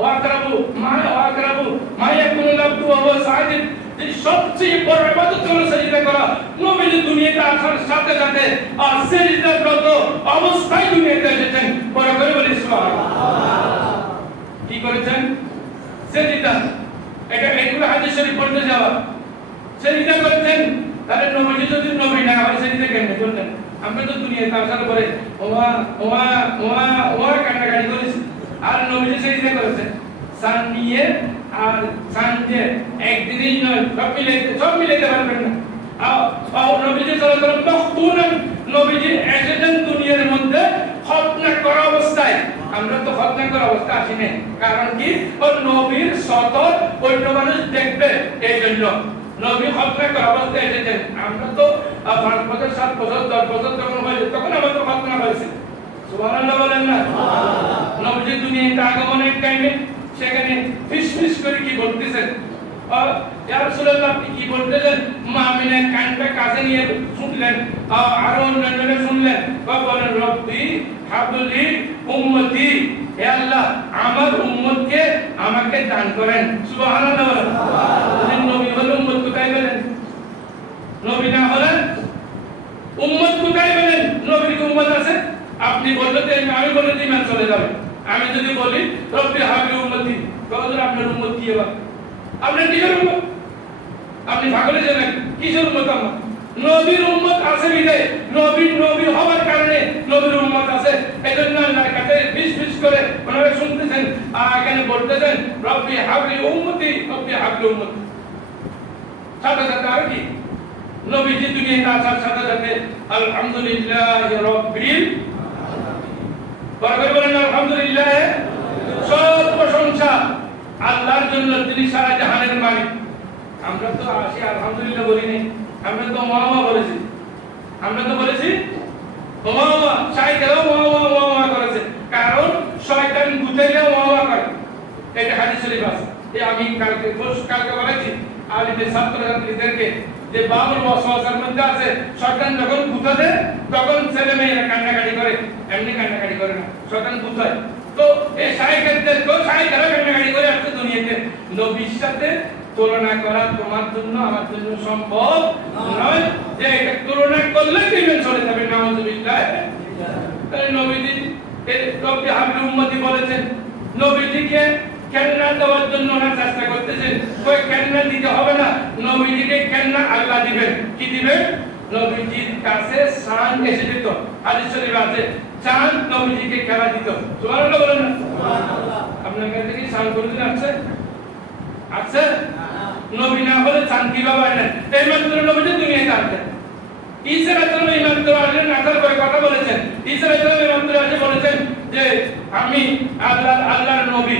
ওয়াকরাবু মা ওয়াকরাবু মা ইয়াকুনুল আব্দু ওয়া হুয়া সাজিদ এই সবচেয়ে বড় ইবাদত হলো সেজদা করা। নবীজি দুনিয়াতে আসার সাথে সাথে আর সেজদারত অবস্থায় দুনিয়াতে এসেছেন। বড় করে বলি, সুবহানাল্লাহ। কি করেছেন? সেদিতা এটা এগুলো হাদিস শরীফ পড়তে যাওয়া। সেদিতা করছেন? তাহলে নবীজি যদি নবী না হয় সেদিতা কেন করলেন? আমরা তো দুনিয়াতে আসার পরে ওমা ওমা ওমা ওমা কান্নাকাটি করেছি। আর নবীজি সেদিতা করেছেন সান নিয়ে আর সান দিয়ে একদিনই নয়, সব মিলাইতে সব মিলাইতে পারবেন না। আও নবীজি সাল্লাল্লাহু আলাইহি নবীজি এসেছেন দুনিয়ার মধ্যে খতনা করা অবস্থায় আমরা তো খতনা করা অবস্থা আসি নাই। কারণ কি? ও নবীর সতত অন্য মানুষ দেখবে এই জন্য নবী খতনা করা অবস্থায় এসেছেন। আমরা তো পাঁচ বছর, সাত বছর, দশ বছর যখন হয়েছে, তখন আমাদের খতনা হয়েছে। সুবহানাল্লাহ বলেন না? নবীজি দুনিয়াতে আগমনের টাইমে সেখানে ফিস ফিস করে কি বলতেছেন? আপনি কি বলতেছেন? মা আমিনা কানটা কাছে নিয়ে শুনলেন আহ, আরও অন্যান্যরা শুনলেন। বা বলেন রব্বি হাবলি উম্মতি হে আল্লাহ আমার উম্মতকে আমাকে দান করেন। সুবহানাল্লাহ নবী হলে উম্মত কোথায় নবী না হলেন উম্মত কোথায় পেলেন নবীর কি উম্মত আছে? আপনি বললে তো আমি বলে দিই চলে যাবে। আমি যদি বলি, রব্বি হাবলি উম্মতি তখন আপনার উম্মত কি এবার। আপনার কিসের উম্মত? আপনি পাগলে যাবেন। কিসের উম্মত আমার? নবীর উম্মত আছে বিদায় নবীর নবী হওয়ার কারণে নবীর উম্মত আছে। এজন্য আল্লাহর কাছে বিশ বিশ করে ওনারা শুনতেছেন আর এখানে বলতেছেন, রব্বি হাবলি উম্মতি, রব্বি হাবলি উম্মতি। সাথে সাথে আর কি? নবীজি দুনিয়াতে আসার সাথে সাথে আলহামদুলিল্লাহ রব্বিল বরকত বলেন, আলহামদুলিল্লাহ, সব প্রশংসা আল্লাহর জন্য, তিনি সারা জাহানের মালিক। আমরা তো আসি, আলহামদুলিল্লাহ বলিনি। আমরা তো মহামা বলেছি। আমরা তো বলেছি কারণ এটা হাদিস শরীফ আমি কালকে কালকে বলেছি আলিদের ছাত্রছাত্রীদেরকে যে বাবুল যখন গুতাতে তখন ছেলে মেয়েরা কান্নাকাটি করে। এমনি কান্নাকাটি করে না, শয়তান গুতায় তো এই সাইকেলদের কেউ সাইকেলও কান্নাকাটি করে আসছে দুনিয়াতে? নবীর সাথে তুলনা করা তোমার জন্য, আমার জন্য সম্ভব নয়। যে এটা তুলনা করলে কীভাবে চলে যাবে, নাউজুবিল্লাহ। তাই নবীজি রব্বি হাবিল উম্মতি বলেছেন, নবীজিকে কেন্না দেওয়ার জন্য ওনার চেষ্টা করতেছেন। কই কেন্না দিতে হবে না, নবীজিকে কেন্না আল্লাহ দিবেন। কি দিবেন? নবীজির কাছে শান এসে যেত। হাদিস শরীফ আছে চাঁদ নবীজিকে খেলা দিত। সুবহানাল্লাহ বলেন না? আপনার কাছে কি চান কোনদিন আছে আছে নবী না হলে চান কীভাবে আনেন এই মাত্র নবীজি দুনিয়াতে আসবেন ঈসা আলাইহিস মাত্র আসলেন আসার পরে কথা বলেছেন। ঈসা আলাইহিস মাত্র এসে বলেছেন যে আমি আল্লাহ আল্লাহর নবী।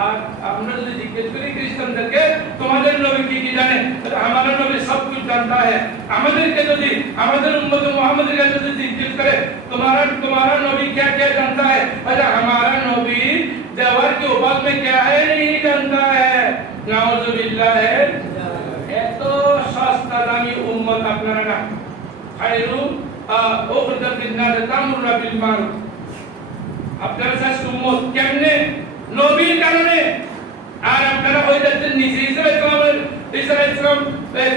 আর আমরা যদি জিজ্ঞেস করি খ্রিস্টানদেরকে তোমাদের নবী কি কি জানে তাহলে আমার নবী সব কিছু জানতা है আমাদেরকে যদি আমাদের উম্মত মুহাম্মদের কাছে যদি জিজ্ঞেস করে তোমারা তোমারা নবী क्या क्या जानता है अरे हमारा नबी देवर के ऊपर में क्या है नहीं जानता है नाउजुबिल्लाह है এত সস্তা দামি উম্মত আপনারা না খায়রু উখরিজাত লিন-নাস তা'মুরু বিল মারুফ আপনারা শেষ উম্মত কেমনে নবীর কারণে। আর আপনারা হয়ে যাচ্ছেন ইসরা ইসলামের ইসরা ইসলাম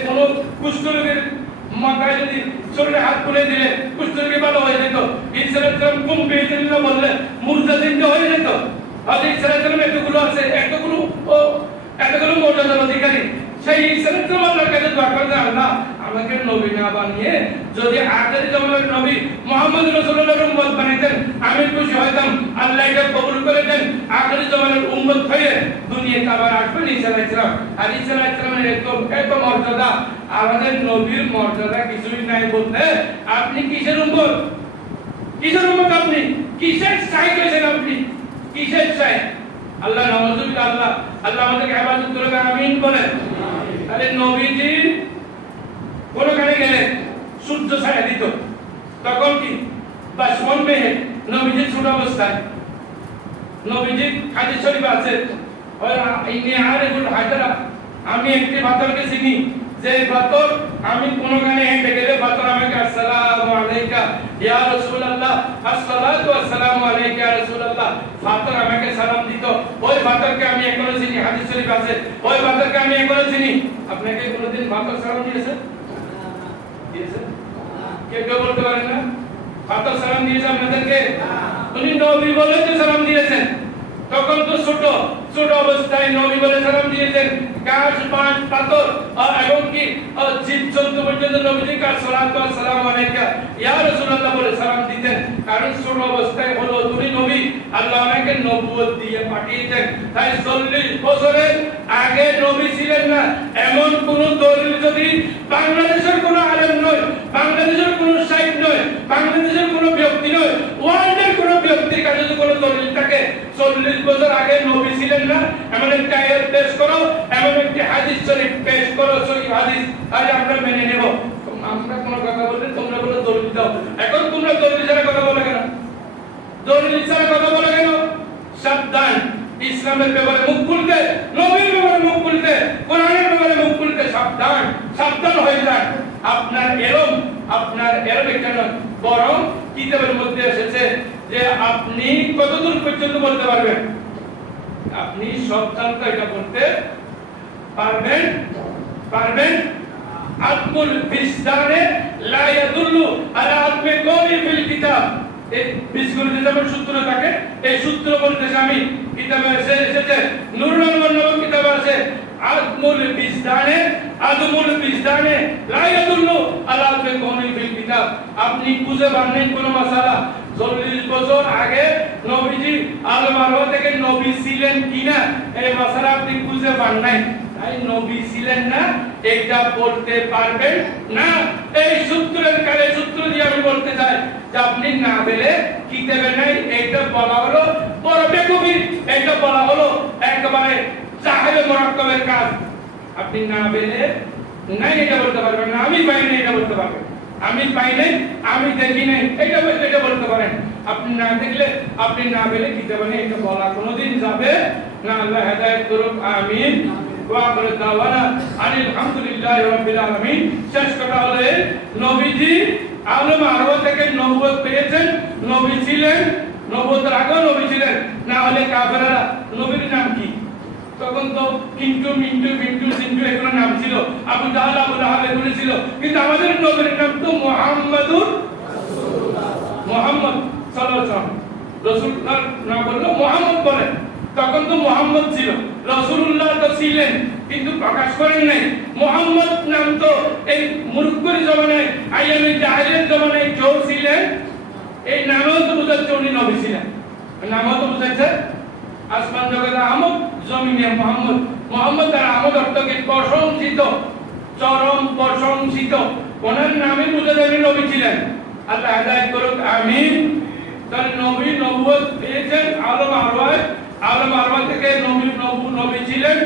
কোন কুষ্ঠরোগের মাথায় যদি শরীরে হাত তুলে দিলে কুষ্ঠরোগী ভালো হয়ে যেত। ইসরা ইসলাম কুম বেদিল্লাহ বললে মুরজাদিনটা হয়ে যেত। আর ইসরা ইসলাম এতগুলো আছে, এতগুলো ও এতগুলো মর্যাদার অধিকারী। সেই ইসলামের জন্য আল্লাহর কাছে দোয়া করে আমাকে নবী না বানিয়ে যদি আখের জমানের নবী মোহাম্মদ রাসূলুল্লাহর উম্মত বানাইতেন, আমি খুশি হইতাম। আল্লাহ এটা কবুল করে দেন। আখের জমানের উম্মত হয়ে দুনিয়াতে আবার আসবেন ঈসা আলাইহিস সালাম। আর ঈসা আলাইহিস সালামের এত এত মর্যাদা। আমাদের নবীর মর্যাদা কিছুই নাই বলতে। আপনি কিসের উম্মত? কিসের উম্মত আপনি? কিসের চাই করেছেন আপনি? কিসের চাই আল্লাহ নওয়াজুবিল্লাহ, আল্লাহ। আল্লাহ আমাদেরকে হেফাজত করবে আমিন বলেন। তাহলে নবীজি কোনখানে গেলে সূর্য ছায়া দিত। তখন কি বা সন মেহে নবীজি ছোট অবস্থায়। নবীজি হাদিস শরীফ আছে। হাজারা, আমি একটি পাথরকে চিনি যে পাথর আমি কোনখানে হেঁটে গেলে পাথর আমাকে আসসালামু আলাইকা, ইয়া রাসূলুল্লাহ, আসসালাতু ওয়াসসালামু আলাইকা, ইয়া রাসূলুল্লাহ। পাথর আমাকে সালাম দিত। ওই পাথরকে আমি এখনও চিনি, হাদিস শরীফ আছে। ওই পাথরকে আমি এখনও চিনি। আপনাকে কোনোদিন পাথর সালাম দিয়েছে? দিয়েছে? কে কেউ বলতে পারেন না? পাথর সালাম দিয়েছে আপনাদেরকে? উনি নবী বলে তো সালাম দিয়েছেন। তখন তো ছোট ছোট অবস্থায় নবী বলে সালাম দিয়েছেন। গাছ পাঁচ পাথর এবং কি? জীব জন্তু পর্যন্ত নবীজি কার সালাত সালাম আলাইকা? ইয়া রাসূলুল্লাহ বলে সালাম দিতেন। কারণ ছোট অবস্থায় হলো তুমি নবী। আল্লাহ ওনাকে নবুয়ত দিয়ে পাঠিয়েছেন। তাই 40 বছরের আগে নবী ছিলেন না। এমন কোন দলিল যদি বাংলাদেশের কোন আলেম নয়, বাংলাদেশের কোন সাহিত্য নয় বাংলাদেশের কোন ব্যক্তি নয় ওয়ার্ল্ডের কোন ব্যক্তির কাছে যদি কোন দলিল থাকে চল্লিশ বছর আগে নবী ছিলেন না, এমন একটি আয়াত পেশ করো, এমন একটি হাদিস শরীফ পেশ করো, সহি হাদিস আজ আমরা মেনে নেব। আমরা কোন কথা বললে তোমরা বলে দলিল দাও। এখন তোমরা দলিল ছাড়া কথা বলে কেন? দলিল ছাড়া কথা বলে কেন? সাবধান, ইসলামের ব্যাপারে মুখ খুলতে, নবীর ব্যাপারে মুখ খুলতে, কোরআনের ব্যাপারে মুখ খুলতে সাবধান সাবধান হয়ে যান। আপনার এরম আপনার এরম নয়, বরং কিতাবের মধ্যে এসেছে যে আপনি কতদূর পর্যন্ত বলতে পারবেন? আপনি সপ্তাহ এটা করতে পারবেন? পারবেন? আত্মুল বিস্তারে লা ইয়াদুল্লু আলা আত্মে কওলি ফিল কিতাব। এই বিসগুলো যেমন সূত্র থাকে, এই সূত্র বলতেছে আমি কিতাবে এসে এসেছে, নুরুল নামক কিতাবে আছে আত্মুল বিস্তারে আদমুল বিস্তারে লা ইয়াদুল্লু আলা আত্মে কওলি ফিল কিতাব। আপনি খুঁজে পাননি কোন মাসালা। চল্লিশ বছর আগে নবীজি আল মারওয়া থেকে নবী ছিলেন কিনা? এই মাসালা আপনি খুঁজে পান নাই। তাই নবী ছিলেন না, এটা বলতে পারবেন না। এই সূত্রের কালে সূত্র দিয়ে আমি বলতে চাই যে আপনি না পেলে কি দেবেন নাই? এইটা বলা হলো বড় বেকুবি। এইটা বলা হলো একেবারে সাহেবে মোরাক্কবের কাজ। আপনি না পেলে নাই, এটা বলতে পারবেন না। আমি পাই না এটা বলতে পারবেন আমি পাই নাই আমি দেখি নাই। এটা বলতে এটা বলতে পারেন। আপনি না দেখলে আপনি না পেলে কি দেবেন এটা বলা কোনোদিন যাবে না। আল্লাহ হেদায়েত করুক আমিন। ওয়াকর দাওয়ানা আনিল হামদুলিল্লাহি রাব্বিল আলামিন। শেষ কথা হলো নবীজি আলম আরব থেকে নবুয়ত পেয়েছেন। নবী ছিলেন নবুয়তের আগেও নবী ছিলেন। না হলে কাফেররা নবীর নাম কি? তখন তো কিন্টু মিন্টু মিন্টু, সিন্টু এগুলো নাম ছিল। আবু জাহাল, আবু লাহাব এগুলো ছিল। কিন্তু আমাদের নবীর নাম তো মুহাম্মাদুর মোহাম্মদ সাল্লাল্লাহু রসুল্লাহর নাম বলল মোহাম্মদ বলেন তখন তো মোহাম্মদ ছিল। রসুল্লাহ তো ছিলেন, কিন্তু প্রকাশ করেন নাই। মোহাম্মদ নাম তো এই মুরুক্কুর জমানায়, আইয়ামে জাহেলের জমানায় কেউ ছিলেন। এই নামও তো বোঝাচ্ছে উনি নবী ছিলেন। নামও তো বোঝাচ্ছে আসমান জগতে আমদ জমিনে মোহাম্মদ। মোহাম্মদ তার আমদ অর্থকে প্রশংসিত, চরম প্রশংসিত। ওনার নামে বুঝে যাবে নবী ছিলেন। আল্লাহ হেদায়েত করুক, আমিন। তাহলে নবী পেয়েছেন আলম আরওয়ায়। আলম আরওয়া থেকে নবী নবু নবী ছিলেন।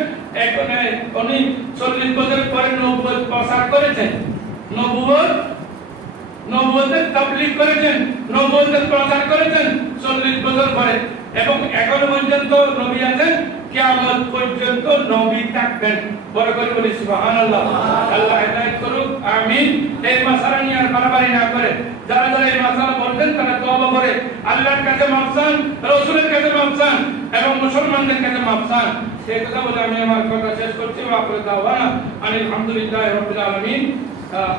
এখানে উনি চল্লিশ বছর পরে নবুয়ত প্রসার করেছেন। নবুয়ত নবুয়তের তাবলীগ করেছেন নবুয়তের প্রচার করেছেন চল্লিশ বছর পরে। এবং এখনও পর্যন্ত নবী আছেন কিয়ামত পর্যন্ত নবী থাকবেন। বড় করে বলি সুবহানাল্লাহ। আল্লাহ হেদায়েত করুক আমিন। এই মাসালা নিয়ে আর বাড়াবাড়ি না করে যারা যারা এই মাসালা বলতেন তারা তওবা করে। আল্লাহর কাছে মাফ চান রাসূলের কাছে মাফ চান এবং মুসলমানদের কাছে মাফ চান। সেই কথা বলে আমি আমার কথা শেষ করছি ওয়া আখিরু দাওয়ানা আনিল হামদুলিল্লাহি রাব্বিল আলামিন। আহ,